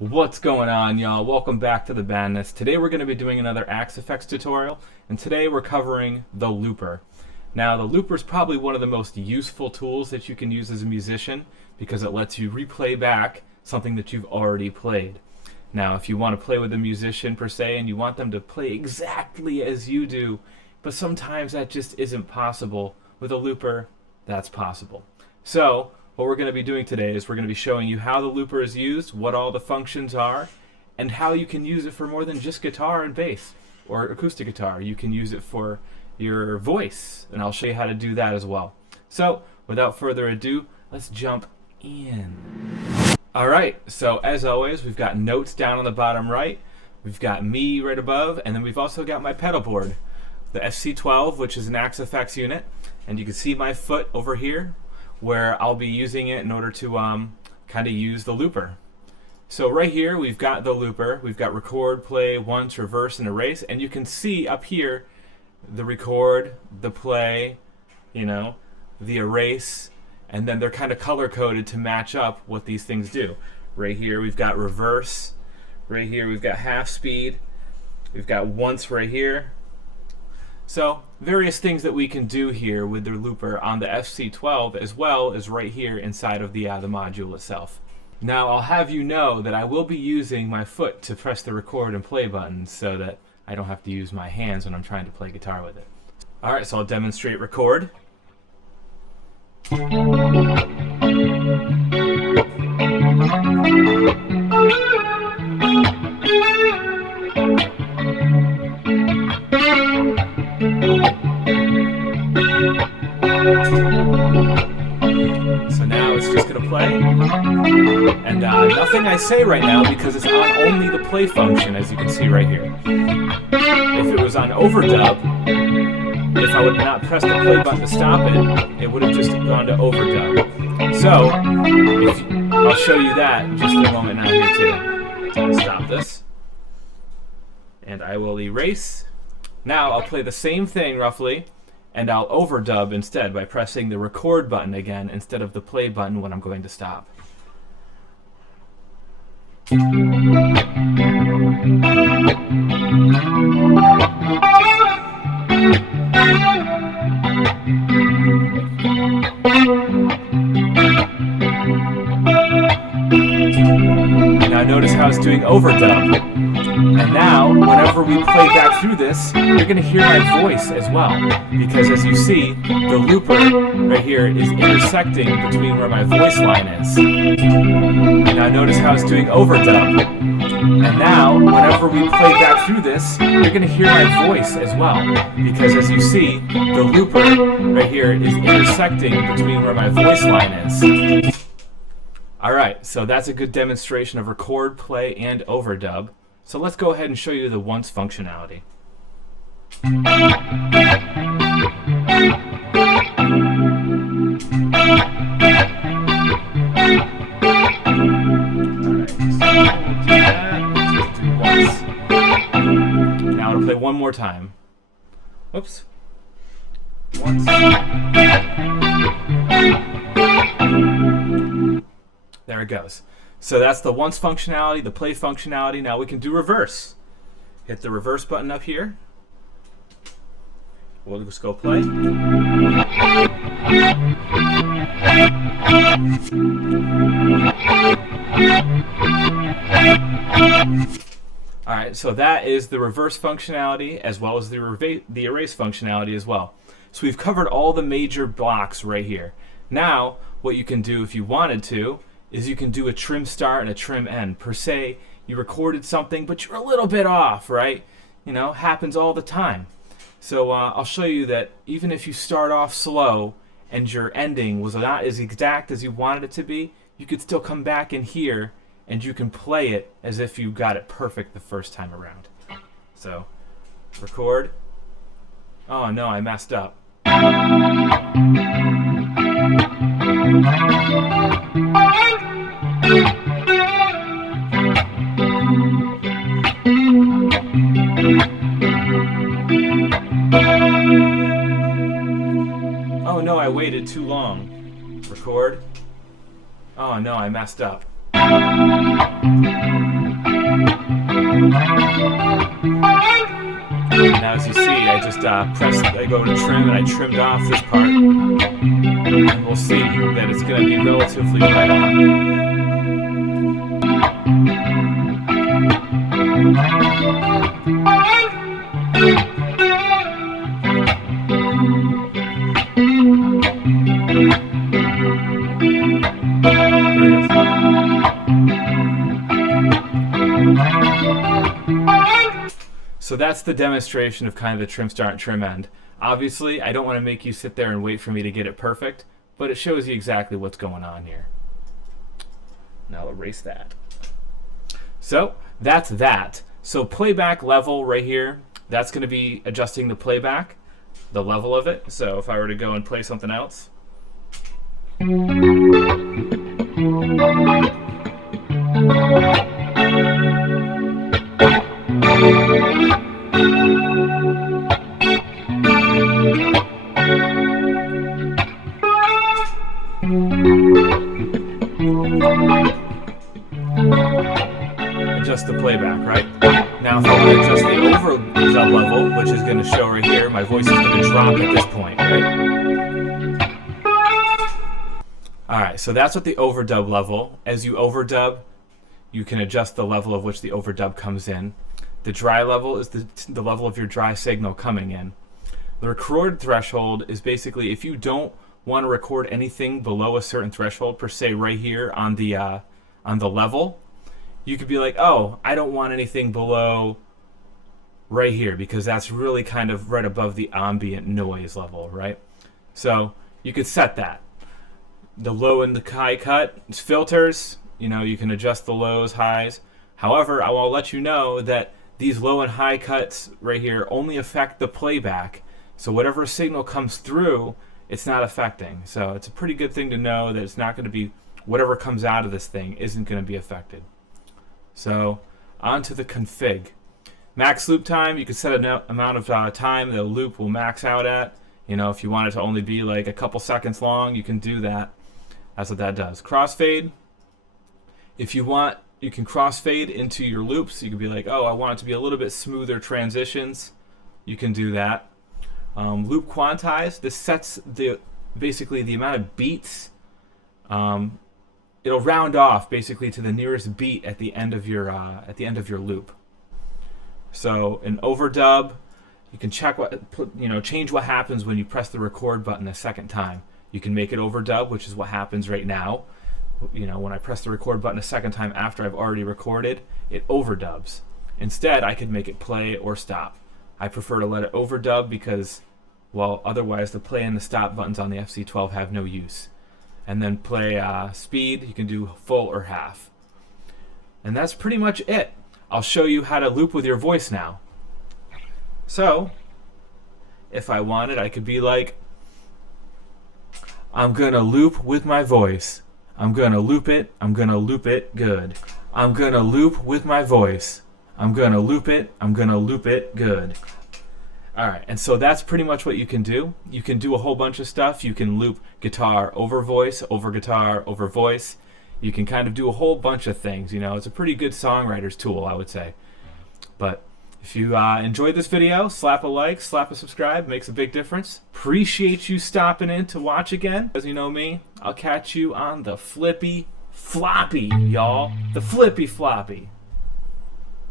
What's going on, y'all? Welcome back to the Badness. Today we're going to be doing another Axe Effects tutorial, and today we're covering the looper. Now, the looper is probably one of the most useful tools that you can use as a musician because it lets you replay back something that you've already played. Now, if you want to play with a musician per se and you want them to play exactly as you do, but sometimes that just isn't possible, with a looper, that's possible. So, what we're going to be doing today is we're going to be showing you how the looper is used, what all the functions are, and how you can use it for more than just guitar and bass or acoustic guitar. You can use it for your voice, and I'll show you how to do that as well. So, without further ado, let's jump in. Alright, so as always, we've got notes down on the bottom right, we've got me right above, and then we've also got my pedal board, the FC12, which is an Axe Effects unit, and you can see my foot over here, where I'll be using it in order to kind of use the looper. So right here we've got the looper, we've got record, play, once, reverse, and erase, and you can see up here the record, the play, the erase, and then they're kind of color coded to match up what these things do. Right here we've got reverse, right here we've got half speed, we've got once right here. So, various things that we can do here with the looper on the FC12 as well as right here inside of the module itself. Now, I'll have you know that I will be using my foot to press the record and play buttons so that I don't have to use my hands when I'm trying to play guitar with it. Alright, so I'll demonstrate record. So now it's just going to play, and nothing I say right now because it's on only the play function, as you can see right here. If it was on overdub, if I would not press the play button to stop it, it would have just gone to overdub. So, I'll show you that just in a moment now here too. So I'll stop this, and I will erase. Now I'll play the same thing roughly, and I'll overdub instead by pressing the record button again instead of the play button when I'm going to stop. Now notice how it's doing overdub. And now, whenever we play back through this, you're going to hear my voice as well. Because as you see, the looper right here is intersecting between where my voice line is. Now notice how it's doing overdub. And now, whenever we play back through this, you're going to hear my voice as well. Because as you see, the looper right here is intersecting between where my voice line is. Alright, so that's a good demonstration of record, play, and overdub. So let's go ahead and show you the once functionality. Now I'm going to play one more time. Whoops. Once. There it goes. So that's the once functionality, the play functionality. Now we can do reverse. Hit the reverse button up here. We'll just go play. Alright, so that is the reverse functionality as well as the erase functionality as well. So we've covered all the major blocks right here. Now, what you can do if you wanted to is you can do a trim start and a trim end. Per se, you recorded something, but you're a little bit off, right? Happens all the time. So I'll show you that even if you start off slow and your ending was not as exact as you wanted it to be, you could still come back in here and you can play it as if you got it perfect the first time around. So, record. Oh no, I messed up. Oh no, I waited too long. Record. Oh no, I messed up. as you see, I just I go to trim and I trimmed off this part. And we'll see that it's going to be relatively right on. So that's the demonstration of kind of the trim start and trim end. Obviously, I don't want to make you sit there and wait for me to get it perfect, but it shows you exactly what's going on here. Now I'll erase that. So that's that. So playback level right here, that's going to be adjusting the playback, the level of it. So if I were to go and play something else. Adjust the playback, right? Now if I want to adjust the overdub level, which is going to show right here, my voice is going to drop at this point, right? Alright, so that's what the overdub level. As you overdub, you can adjust the level of which the overdub comes in. The dry level is the level of your dry signal coming in. The record threshold is basically if you don't want to record anything below a certain threshold, per se right here on the level, you could be like, oh, I don't want anything below right here because that's really kind of right above the ambient noise level, right? So you could set that. The low and the high cut, it's filters, you can adjust the lows, highs. However, I will let you know that these low and high cuts right here only affect the playback. So whatever signal comes through, it's not affecting. So it's a pretty good thing to know that it's not going to be, whatever comes out of this thing isn't going to be affected. So on to the config. Max loop time, you can set an amount of time the loop will max out at. If you want it to only be like a couple seconds long, you can do that. That's what that does. Crossfade, if you want, you can crossfade into your loops. You can be like, oh, I want it to be a little bit smoother transitions. You can do that. Loop quantize, this sets basically the amount of beats. It'll round off basically to the nearest beat at the end of your loop. So an overdub, you can check change what happens when you press the record button a second time. You can make it overdub, which is what happens right now. When I press the record button a second time after I've already recorded, it overdubs. Instead, I could make it play or stop. I prefer to let it overdub because, well, otherwise the play and the stop buttons on the FC12 have no use. And then play speed, you can do full or half. And that's pretty much it. I'll show you how to loop with your voice now. So, if I wanted, I could be like, I'm gonna loop with my voice. I'm gonna loop it good. I'm gonna loop with my voice. I'm gonna loop it good. Alright, and so that's pretty much what you can do. You can do a whole bunch of stuff. You can loop guitar over voice, over guitar, over voice. You can kind of do a whole bunch of things. It's a pretty good songwriter's tool, I would say. But if you enjoyed this video, slap a like, slap a subscribe, makes a big difference. Appreciate you stopping in to watch again. As you know me, I'll catch you on the flippy floppy, y'all. The flippy floppy.